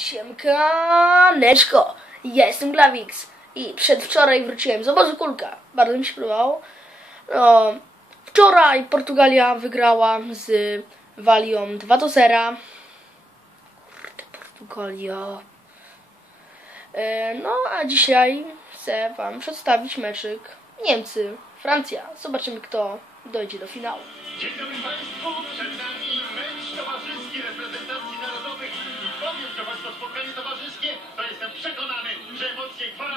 Siemkaneczko, ja jestem Glavix i przedwczoraj wróciłem z obozu Kulka. Bardzo mi się podobało. No, wczoraj Portugalia wygrała z Walią 2 do 0. Kurde, Portugalia. E, No, a dzisiaj chcę Wam przedstawić meczyk Niemcy, Francja. Zobaczymy, kto dojdzie do finału. Dzień dobry Państwu, przed nami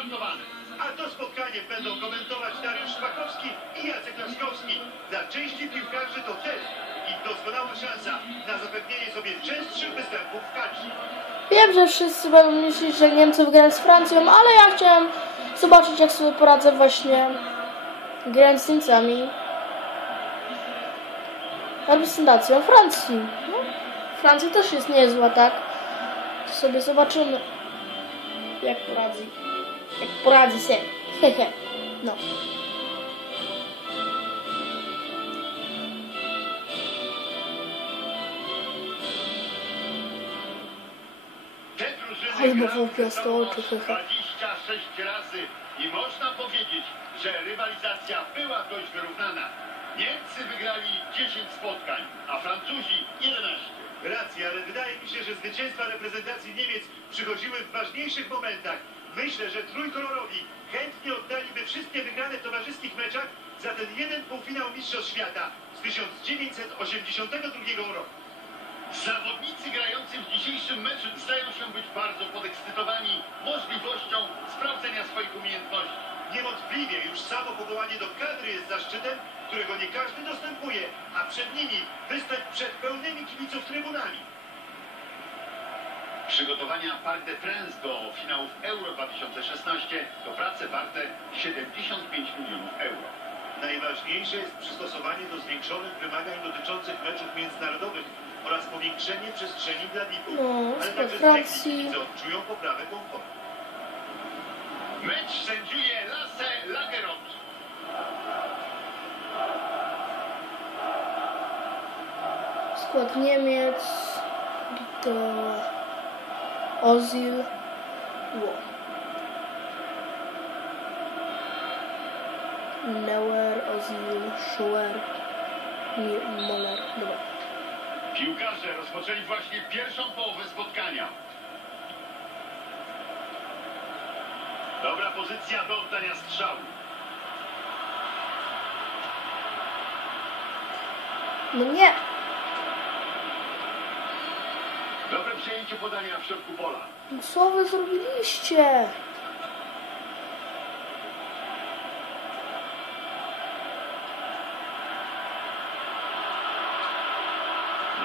gwarantowane. A to spotkanie będą komentować Dariusz Szpakowski i Jacek Laskowski. Dla części piłkarzy to test i doskonała szansa na zapewnienie sobie częstszych występów w kadrze. Wiem, że wszyscy będą myśleć, że Niemcy wygrają z Francją, ale ja chciałem zobaczyć, jak sobie poradzę właśnie grając z Niemcami. Reprezentacją Francji. No, Francja też jest niezła, tak? To sobie zobaczymy, jak poradzi. Poradzi się. Hehe. No. Wątpię ze z sobą to, czy chyba. 26 razy i można powiedzieć, że rywalizacja była dość wyrównana. Niemcy wygrali 10 spotkań, a Francuzi 11. Racja, ale wydaje mi się, że zwycięstwa reprezentacji Niemiec przychodziły w ważniejszych momentach. Myślę, że trójkolorowi chętnie oddaliby wszystkie wygrane w towarzyskich meczach za ten jeden półfinał Mistrzostw Świata z 1982 roku. Zawodnicy grający w dzisiejszym meczu zdają się być bardzo podekscytowani możliwością sprawdzenia swoich umiejętności. Niewątpliwie już samo powołanie do kadry jest zaszczytem, którego nie każdy dostępuje, a przed nimi występ przed pełnymi kibiców trybunami. Przygotowania Parc des Princes do finałów Euro 2016 to prace warte 75 milionów euro. Najważniejsze jest przystosowanie do zwiększonych wymagań dotyczących meczów międzynarodowych oraz powiększenie przestrzeni dla widzów. No, Ale także Francji. odczują poprawę komfortu. Mecz sędziuje Lasse Lageront. Skład Niemiec to Ozil. Wo. Neuer, Ozil, Schuer, Moller. Dobra. Piłkarze rozpoczęli właśnie pierwszą połowę spotkania. Dobra pozycja do oddania strzału. No nie. Dobre przejęcie podania w środku pola. Co wy zrobiliście?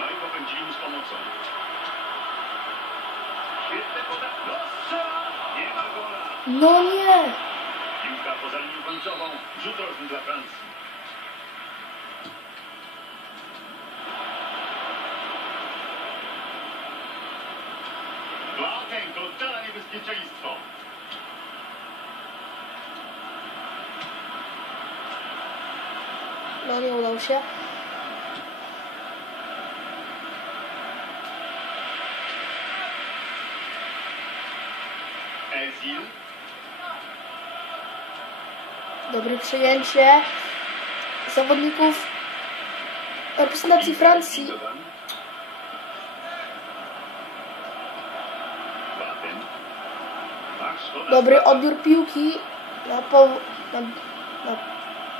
No i popędzili mu z pomocą. Świetne podanie. No strzela! Nie ma gola. No nie. Piłka poza linią końcową. Rzut rożny dla Francji. Oddala niebezpieczeństwo. No nie udało się. Ezil. Dobre przyjęcie zawodników reprezentacji Francji. Dobry odbiór piłki na, po, na, na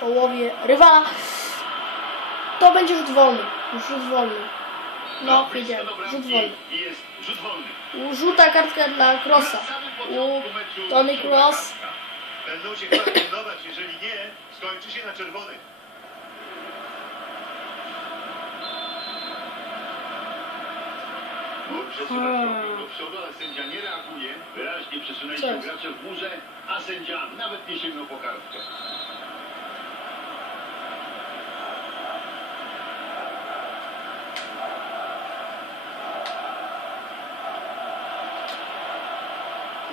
połowie rywala. To będzie rzut wolny. Rzut wolny. No, wiedziałem. Rzut wolny. Żółta kartka dla samym U Tony kartka. Będą się jeżeli nie, skończy się na czerwonych. Się Hmm. do przodu, ale sędzia nie reaguje. Wyraźnie przesunęli się gracze w murze, a sędzia nawet nie sięgnął po kartkę.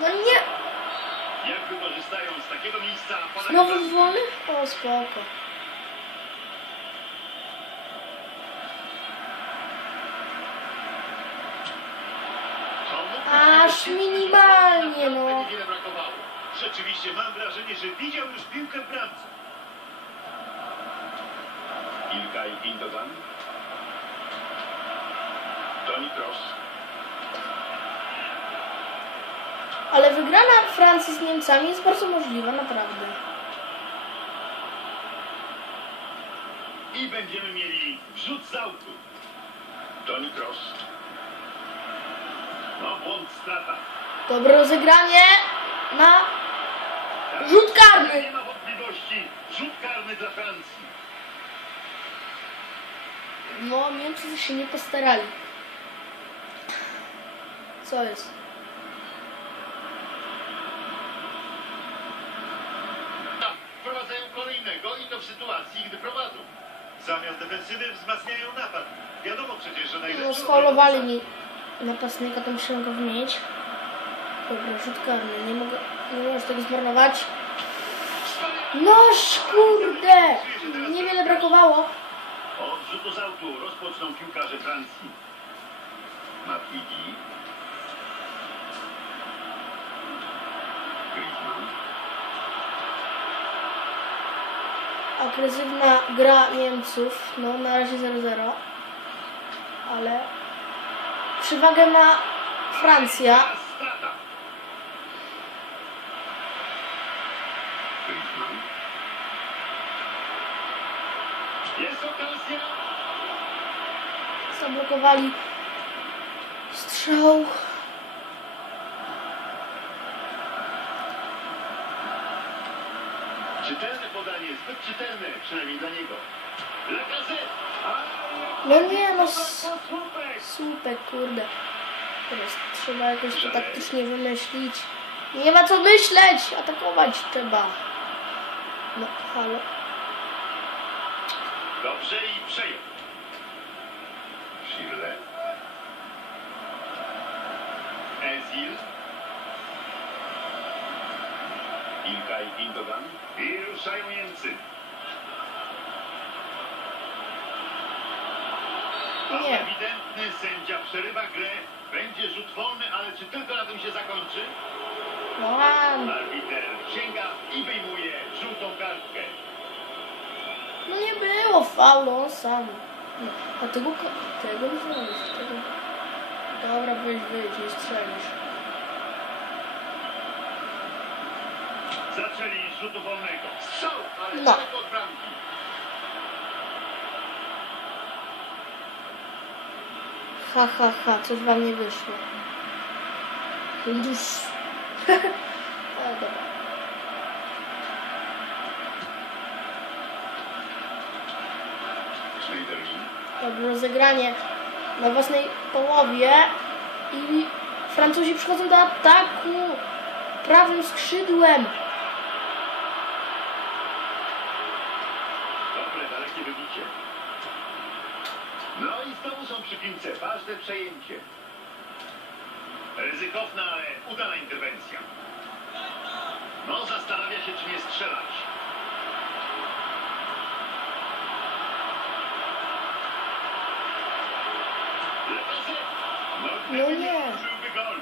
No nie. Jak wykorzystają z takiego miejsca Znowu wolny? O, spoko. To mógł A minimalnie, no. Niewiele brakowało. Rzeczywiście mam wrażenie, że widział już piłkę w bramce. Ilkay Gündogan. Toni Kroos. Ale wygrana Francji z Niemcami jest bardzo możliwa, naprawdę. I będziemy mieli wrzut z autu. Toni Kroos. No, błąd, strata. Dobre rozegranie na Rzut karny. Nie ma wątpliwości. Rzut karny dla Francji. No, Niemcy się nie postarali. Co jest? Wprowadzają kolejnego i to w sytuacji, gdy prowadzą. Zamiast defensywy wzmacniają napad. Wiadomo przecież, że No, najlepszy... sfaulowali mi napastnika, to muszę go wymienić. Dobra, rzut karny, nie mogę, nie możesz tego zmarnować. Noż, kurde! Niewiele brakowało. Od rzutu z autu rozpoczną piłkarze Francji. Matuidi. Griezmann. Agresywna gra Niemców, no na razie 0-0. Ale przewagę ma Francja. Teraz strata. Griezmann. Jest okazja. Zablokowali strzał. Czytelne podanie, zbyt czytelne, przynajmniej dla niego. No nie, no s- Słupek. Słupek, kurde. Teraz trzeba jakoś to taktycznie wymyślić. Nie ma co myśleć! Atakować trzeba. No, halo. Dobrze i przejął. Ezil. Ilkay Gündogan. I ruszają Niemcy. Nie. Ewidentny sędzia przerywa grę. Będzie rzut wolny, ale czy tylko na tym się zakończy? No, man. Arbiter sięga i wyjmuje żółtą kartkę. No nie było faulu, on sam. No, a tego, tego nie zrobisz. Tego... Dobra, wyjdź, wyjdź, nie strzelisz. Zaczęli z rzutu wolnego. Strzał, ale No. od bramki. Ha, ha, ha, coś wam nie wyszło. Już. Ale dobra. Dobre rozegranie na własnej połowie i Francuzi przychodzą do ataku prawym skrzydłem. Dobre, dalekie wybicie. No i znowu są przy piłce. Ważne przejęcie. Ryzykowna, ale udana interwencja. No, zastanawia się, czy nie strzelać. Lacazette. No, No gdyby nie. on, byłby gol.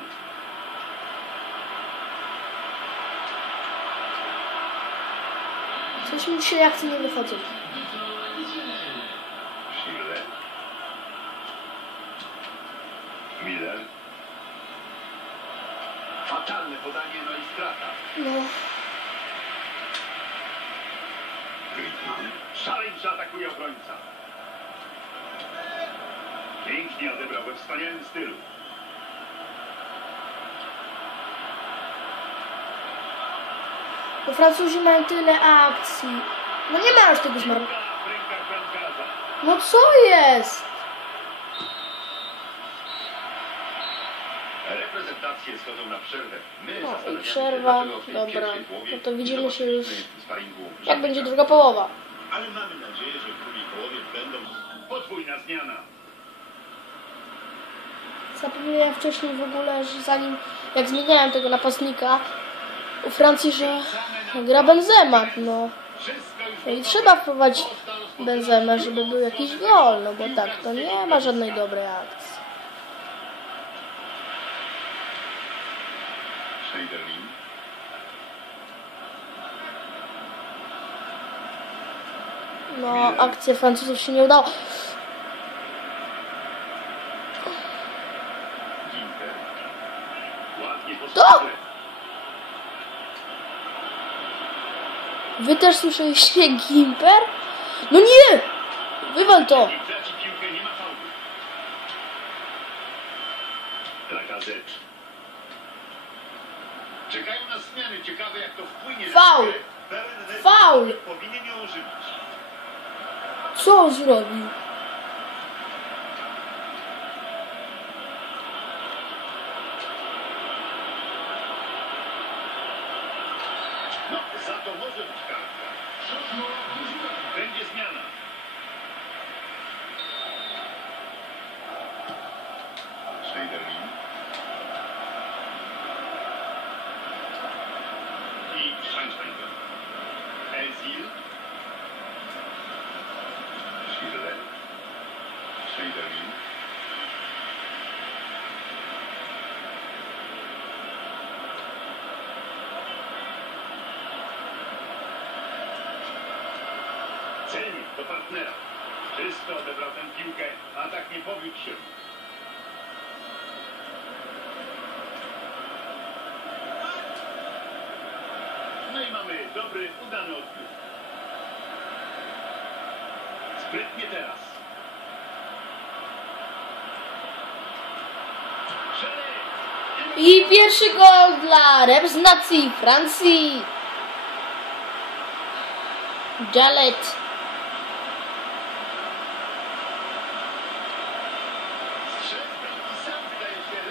Coś mi dzisiaj akcje nie wychodzą. Schirle. Miller. Fatalne podanie, no i strata. No, Griezmann. Szaleńczo atakuje obrońca. Pięknie odebrał we wspaniałym stylu. bo Francuzi mają tyle akcji. No nie ma już tego zmarł. Piłka w rękach bramkarza. No co jest? Reprezentacje schodzą na przerwę. My No i przerwa. Dobra. No to widzimy się już, Jak będzie druga połowa? Ale mamy nadzieję, że w drugiej połowie będą podwójna zmiana. Zapomniałem wcześniej w ogóle, że zanim jak zmieniałem tego napastnika u Francji, że gra Benzema, no. No i trzeba wprowadzić Benzema, żeby był jakiś gol, no bo tak to nie ma żadnej dobrej akcji. No, akcja Francuzów się nie udała. To! Wy też słyszeliście Gimper? No nie! Wywal to! Czekają na zmiany. Ciekawe jak to wpłynie Faul. Faul. Powinien ją ożywić. Co on zrobił? No, za to może być kartka. Będzie zmiana. Schneiderlin. I Schweinsteiger. Elzil. Schirle. Schneiderlin. Celnik do partnera. Czysto odebrał tę piłkę, a tak nie powiódł się. No i mamy dobry, udany odbiór. Sprytnie teraz. I pierwszy gol dla reprezentacji Francji. Jalet.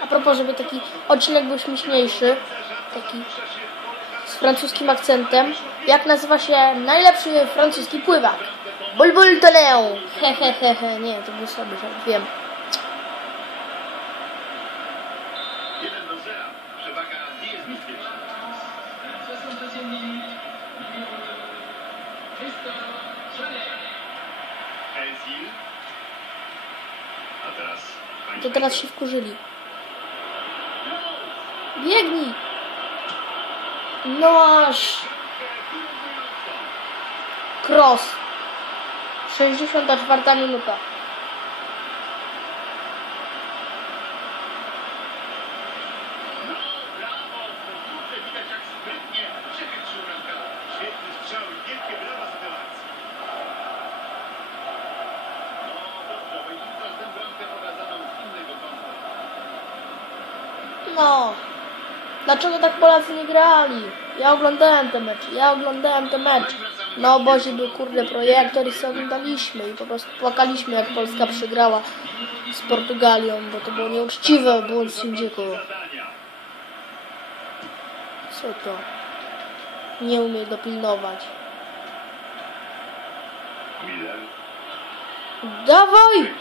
A propos, żeby taki odcinek był śmieszniejszy, taki z francuskim akcentem, jak nazywa się najlepszy francuski pływak? Bulbul Toneu. He, he, he, he. Nie, to był słaby żart, wiem. 1 do 0. Przewaga nie jest bezpieczna. Elzil. A teraz... To teraz się wkurzyli. Biegnij! No aż cross. 64 minuta. No, Dlaczego tak Polacy nie grali? Ja oglądałem te mecze, ja oglądałem te mecze. Na obozie był kurde projektor i sobie oglądaliśmy i po prostu płakaliśmy jak Polska przegrała z Portugalią, bo to było nieuczciwe, błąd sędziego. Co to? Nie umie dopilnować. Dawaj!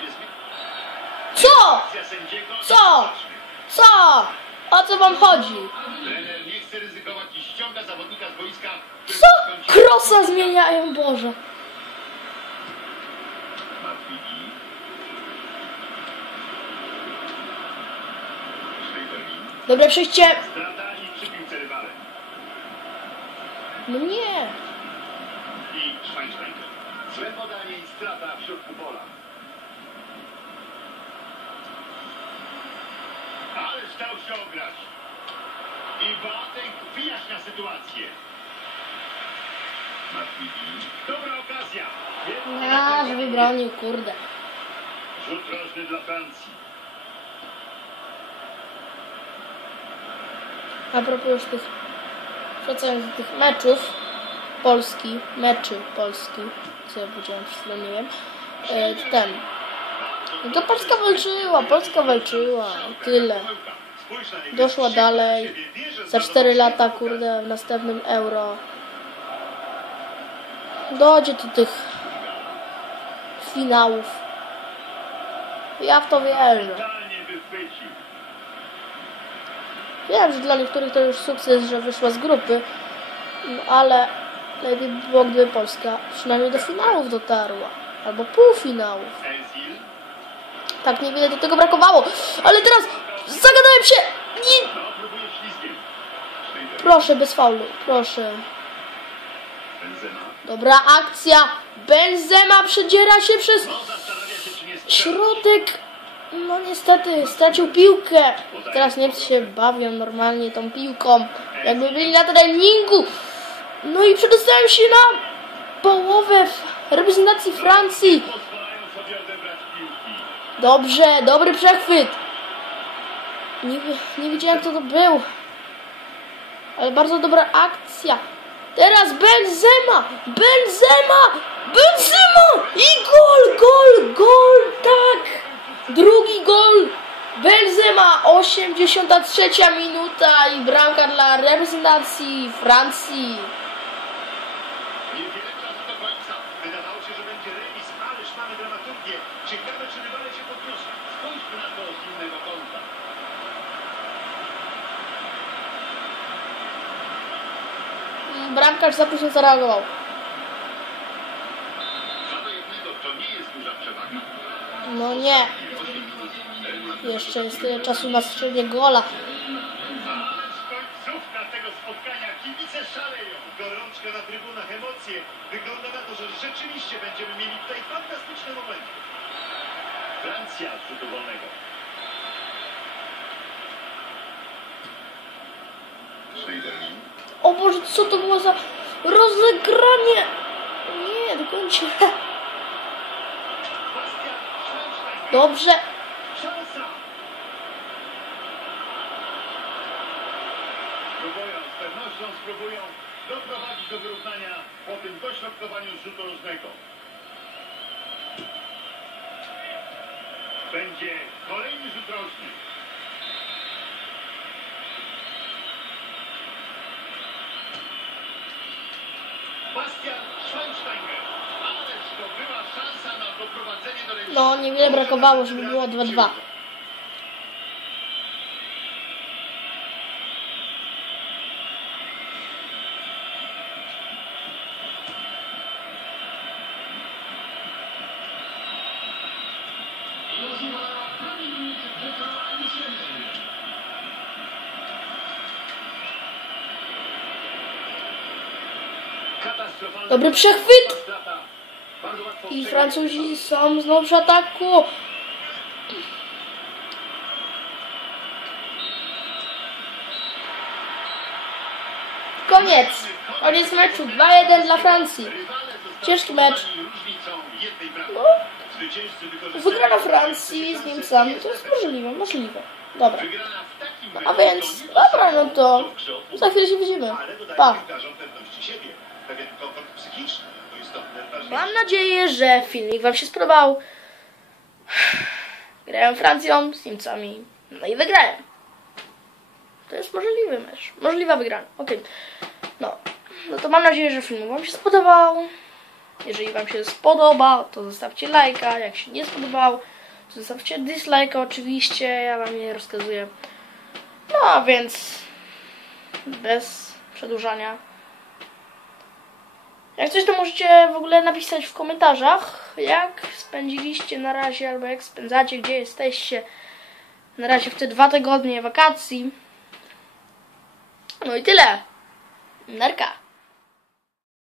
Co? Co? Co? O co wam chodzi? Trener nie chce ryzykować i ściąga zawodnika z boiska. który Co? Krosa zmieniają, Boże. Dobre przejście. No nie. I Schweinsteiger. Złe podanie i strata w środku pola. Ależ dał się ograć. I Boateng wyjaśnia sytuację. Dobra okazja. A, że wybronił, kurde. Rzut rożny dla Francji. A propos już tych, wracając do tych meczów, Polski, meczy Polski, co ja powiedziałem wiem, e, ten, no to Polska walczyła, Polska walczyła tyle. Doszła dalej, za że 4 lata, kurde, w następnym Euro. Dojdzie do tych finałów. Ja w to wierzę. Wiem, że dla niektórych to już sukces, że wyszła z grupy, no ale lepiej by było, gdyby Polska przynajmniej do finałów dotarła. Albo półfinałów. Tak niewiele do tego brakowało. Ale teraz zagadałem się! Nie! Proszę, bez faulu, proszę. Dobra akcja. Benzema przedziera się przez środek. No niestety, stracił piłkę. Teraz Niemcy się bawią normalnie tą piłką. Jakby byli na treningu. No i przedostałem się na połowę reprezentacji Francji. Pozwalają sobie odebrać piłki. Dobrze, dobry przechwyt. Nie, nie widziałem kto to był. Ale bardzo dobra akcja. Teraz Benzema! Benzema! Benzema! I gol, gol, gol, tak! Drugi gol! Benzema, 83 minuta i bramka dla reprezentacji Francji. Dramaturgię. Ciekawe, czy rywale się podniosą. Spójrzmy na to z innego kąta. Bramkarz za późno zareagował. 2 do 1 to nie jest duża przewaga. No nie, 8 minut. Remis. jeszcze jest tyle czasu na strzelenie gola. Końcówka tego spotkania. Kibice szaleją. Gorączka na trybunach, emocje. Rzeczywiście będziemy mieli tutaj fantastyczne momenty. Francja z rzutu wolnego. O Boże, co to było za rozegranie? Nie, dokończę. Dobrze. Próbują, z pewnością spróbują doprowadzić do wyrównania po tym dośrodkowaniu z rzutu rożnego. Będzie kolejny rzut rożny. Bastian Schweinsteiger. Ależ to była szansa na doprowadzenie do. No, niewiele brakowało, żeby było 2-2. Przechwyt. I. Francuzi są znowu przy ataku. Koniec. Koniec meczu. 2-1 dla Francji. Ciężki mecz. No, wygrana Francji z Niemcami. To jest możliwe, możliwe. Dobra. A więc, dobra, no to za chwilę się widzimy. Pa. Pewien komfort psychiczny. To istotne ważne. Mam nadzieję, że filmik Wam się spodobał. Grałem Francją z Niemcami. No i wygrałem. To jest możliwy mecz. Możliwa wygrana. Okej. No. No to mam nadzieję, że filmik Wam się spodobał. Jeżeli Wam się spodoba, to zostawcie lajka. Jak się nie spodobał, to zostawcie dislike'a oczywiście. Ja Wam je rozkazuję. No a więc bez przedłużania. Jak coś, to możecie w ogóle napisać w komentarzach, jak spędziliście na razie, albo jak spędzacie, gdzie jesteście. Na razie w te dwa tygodnie wakacji. No i tyle. Nerka.